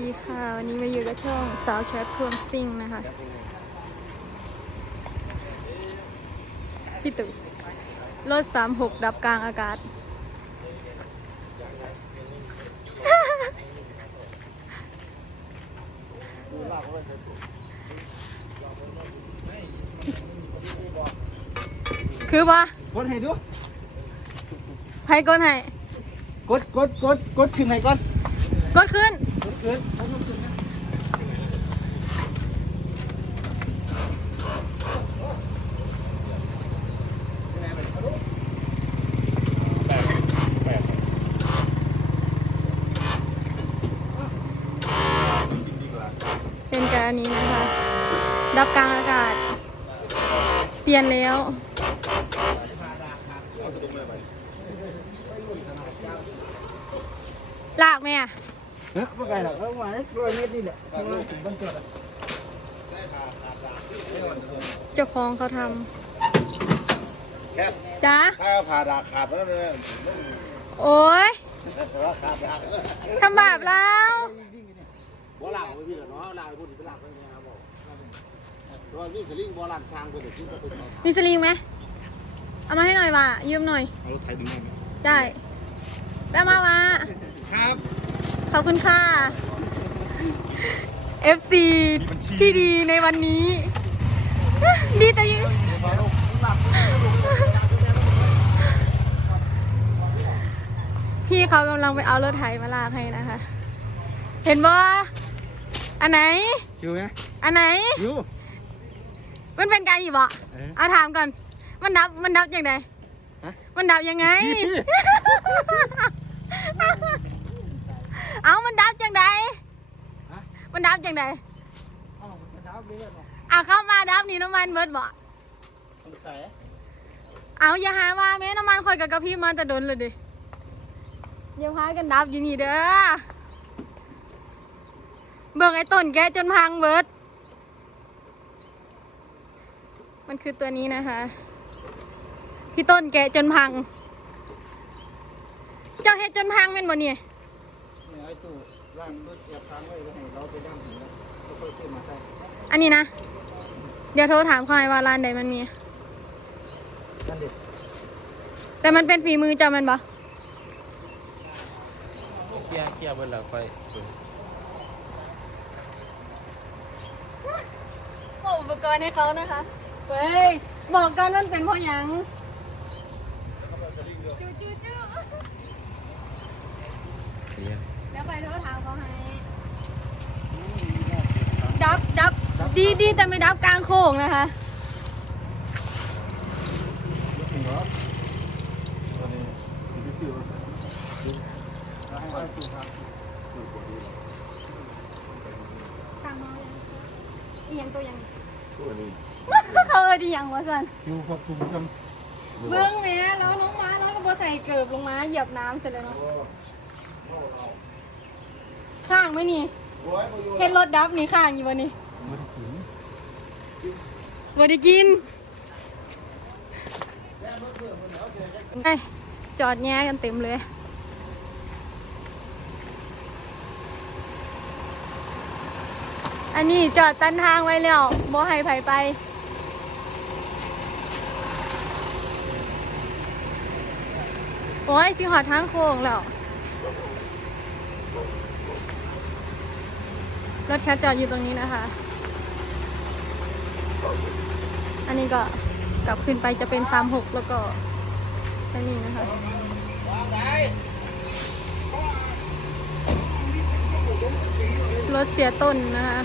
ดีค่ะ วันนี้มาอยู่กับช่องสาวแชทพวงซิ่งนะคะ พี่ตู่รถสามหกดับกลางอากาศ คือปะกดให้ดูไพ่ก้นให้ กดกดกดกดขึ้นให้ก่อน กดขึ้น เป็นการนี้นะคะ ดับกลางอากาศ เปลี่ยนแล้วลากไหมอะ เฮ้ยไม่ไกลหรอกเอามาร้อยเมตรนี่แหละข้างล่างถึงบ้านเกิดอะเจ้าของเขาทแค่ำจ้าถ้าผ่าดาขาดแล้วเนี่ยโอ้ยแต่ว่าขาดดาทำบาปแล้วบ่หลังไปพี่เหรอเนาะหลังไปพูดถึงหลังไปเนี่ยครับบอกตัวนี้สลิงบ่หลังช้างไปเดี๋ยวที่จะเป็นไงมีสลิงไหมเอามาให้หน่อยว่ะยืมหน่อยเอารถไถดึงได้ไหมได้แป๊บมาวะครับ ขอบคุณค่ะ FC ที่ดีในวันนี้ ดีแต่ยืพี่เขากำลังไปเอารถไถมาลากให้นะคะ เห็นบ่อันไหนคิวไหมอันไหนคิวมันเป็นการอีบ่เอ๊ะเอาถามก่อน มันดับมันดับยังไงฮะมันดับยังไง เอามันดับจังใดฮะ มันดับจังใดเอ้ามันดับเลยเหรอเอาเข้ามาดับนี่น้ำมันเบิดบ่สงสัยเอาอย่าหาว่าแม่น้ำมันคอยกับกระพริบมาแต่โดนเลยดิอย่าพากันดับอยู่นี่เด้อเบิ่งไอ้ต้นแกะจนพังเบิด มันคือตัวนี้นะคะ พี่ต้นแกะจนพัง เจ้าเฮ็ดจนพังแม่นบ่เนี่ยเนี่ยไอ้ ตู้ร่างรถแอบค้างไว้แล้วให้เราไปดั้งถึงแล้วก็ค่อยขึ้นมาใส่อันนี้นะ เดี๋ยวโทรถามเขาให้ว่าร้านใดมันมี นั่นดิแต่มันเป็นฝีมือเจ้ามันบ่เกียร์เกียร์เบิ้ลแล้วค่อยบอกอุปกรณ์ให้เขานะคะ เฮ้ย บอกก่อนมันเป็นเพราะหยังจู้จู้จู้ เดี๋ยวไปโทรถามเขาให้ดับดับดีดีแต่ไม่ดับกลางโค้งนะคะตัวนี้ที่ซื้อมาใส่ให้ไอ้ตู้ครับทางมายังอีหยังตัวหยังตัวนี้เขาเออดีหยังวะสันคิวควบคุมกันเบื้องแม่แล้วน้องม้าน้องก็บใส่เกิบลงมาเหยียบน้ำเสร็จแล้วเนาะข้าง ไหมนี่โอ้ยมาอยู่เห็นรถดับนี่ข้างอยู่วะนี่ไม่ได้ถึงบ่ได้กินไปจอดแง่กันเต็มเลยอันนี้จอดตันทางไว้แล้วบ่ให้ไผไป โอ้ยจิหอดทางโค้งแล้ว รถแคทจอดอยู่ตรงนี้นะคะ อันนี้ก็กลับขึ้นไปจะเป็น36แล้วก็อันนี้นะคะรถเสียต้นนะคะ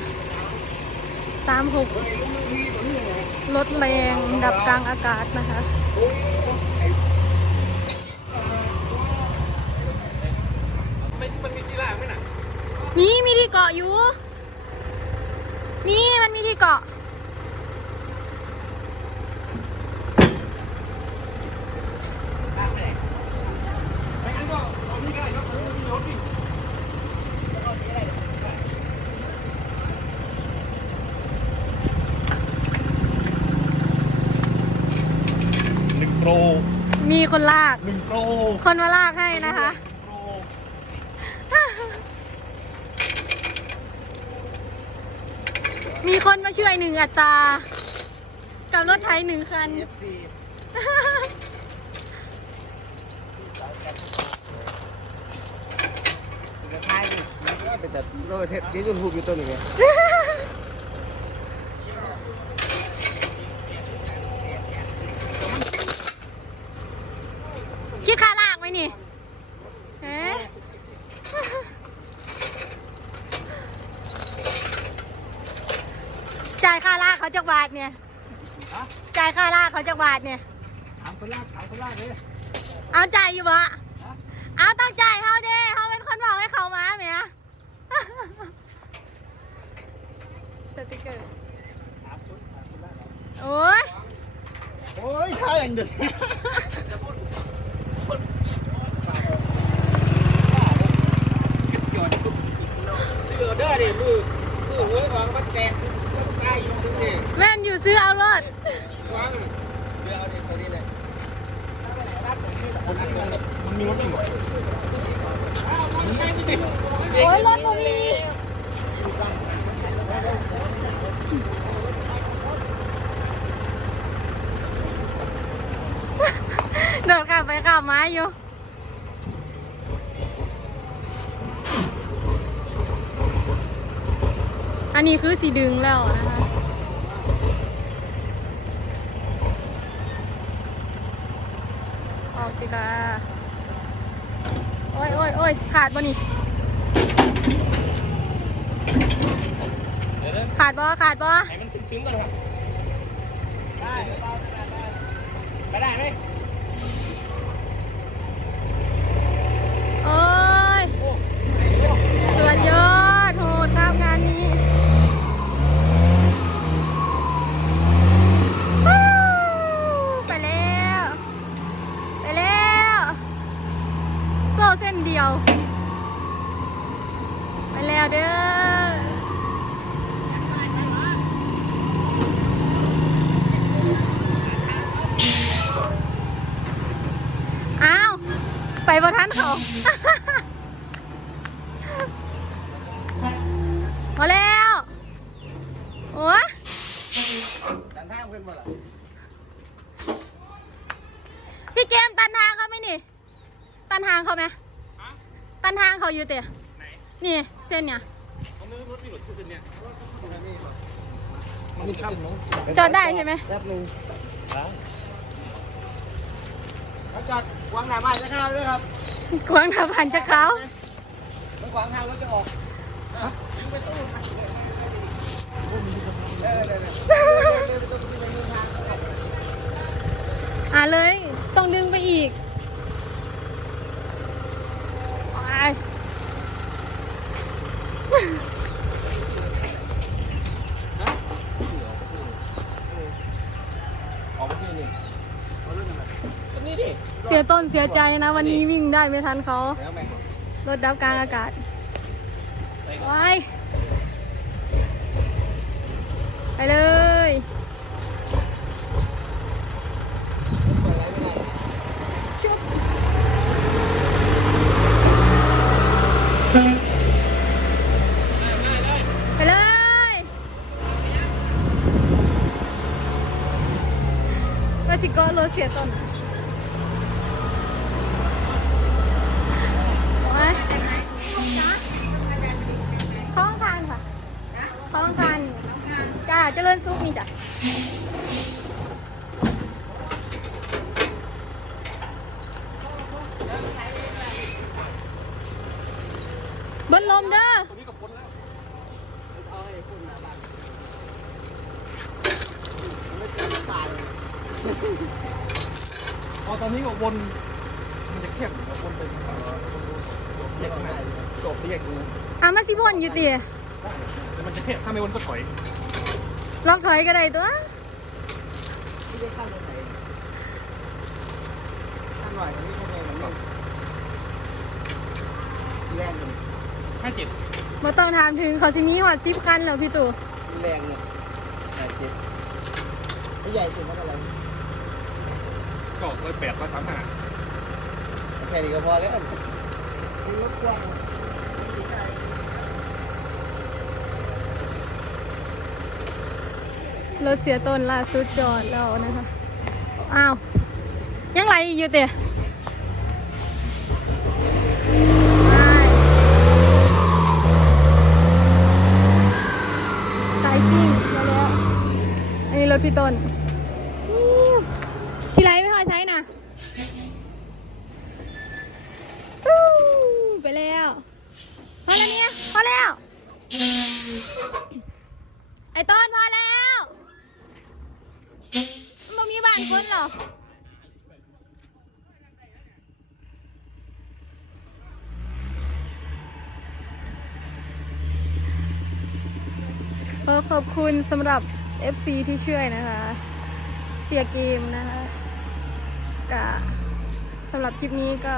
36รถแรงดับกลางอากาศนะคะ มันมีที่ล่างไหมน่ะ มีมีที่เกาะอยู่มีมันมีที่เกาะ หนึ่งโปรมีคนลาก หนึ่งโปรคนมาลากให้นะคะ โปร มีคนมาช่วยหนึ่งอัตรากับรถไถหนึ่งคัน FC จะทายดิเป็นแต่โรยเทปที่ยูทูบอยู่ตัวนี้ไง คิดค่าลากไหมนี่เอ๊ะ จ่ายค่าลากเขาจากบาทเนี่ยจ่ายค่าลากเขาจากบาทเนี่ยถามคนลากถามคนลากเลยเอาจ่ายอยู่บ่เอาต้องจ่ายเขาเด้เขาเป็นคนบอกให้เขามาเมียสติกเกอร์ถามคนถามคนลากเอาโอ้ยโอ้ยข้าอย่างเด็ดหยอดซื้อออเดอร์ดิมือมือหวยวางมันแตก มันใกล้อยู่ตรงนี้แม่นอยู่ซื้อเอารถวางเดี๋ยวเอาเด็กตัวนี้เลยมันมีรถอยู่โอ้ยรถบ่มีเดินกลับไปกลับมาอยู่ อันนี้คือสีดึงแล้วนะคะออกดีกาโอ้ยโอ้ยโอ้ยขาดบ่นี่ขาดบ่ขาดบ่ให้มันถึงๆก่อนครับ ได้ไปได้ไหม ตันทางเขาไหมตันทางเขาอยู่เตะนี่เส้นเนี่ยจอดได้ใช่ไหมแป๊บนึงจอดกวางหน้าบ้านจะเข้าด้วยครับกวางหน้าบ้านจะเข้าวมันกวางทางรถจะออกอ่าเลย ต้องดึงไปอีก ออกมาที่นี่เอาเรื่องอะไรตัวนี้ดิเสียต้นเสียใจนะ วันนี้วิ่งได้ไม่ทันเขาแล้วแม่งรถดับกลางอากาศไปไปเลย เปิดอะไรไม่ได้ ชุบ ไปเลยก็สิเก็รถเสียต้นโอ๊ยคล้องคันค่ะคล้องคันจ้าเจริญสุขนี่จ้ะเบิ้ลลมเด้อ ตัวนี้ก็พ้นแล้วเอาให้พ้นหน้าบ้านมันไม่เจอตายเลย พอตอนนี้ก็วนมันจะเข้มวนไปแยกไหนจบที่แยกตรงนั้นอามาสิพ่นอยู่ตีแต่มันจะเข้มถ้าไม่วนก็ถอยล็อกถอยก็ได้ตัวที่ได้ข้ามรถไหนข้ามหน่อยตรงนี้พวกนี้มันแรงเลยห้าเจ็ดมาต้องถามถึงเขาสิมีหอดซิปคันเหรอพี่ตู่แรงเลยแรงเจ็บไอ้ใหญ่สุดเท่าไหร่ ก็ร้อยแปดร้อยสามห้าแค่นี้ก็พอแล้วรถกว้างรถเสียต้นล่าสุดจอดแล้วนะคะ อ้าว ยังไหลอยู่เตะสายซิ่งมาแล้ว อันนี้รถพี่ต้นอู้ชิ ไลไม่พอใช้นะไปแล้วพอแล้วเนี่ยพอแล้ว ไอ้ต้นพอแล้วมันมีบ้านคนเหรอเออขอบคุณสำหรับ FC ที่ช่วยนะคะ เสียเกมนะคะ ก็สำหรับคลิปนี้ก็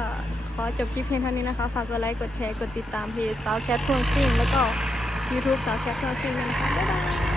ขอจบคลิปเพียงเท่านี้นะคะ ฝากกดไลค์ กดแชร์ กดติดตามเพจสาวแคททวงซิ่ง แล้วก็ยูทูบสาวแคททวงซิ่งด้วยนะคะ บ๊ายบาย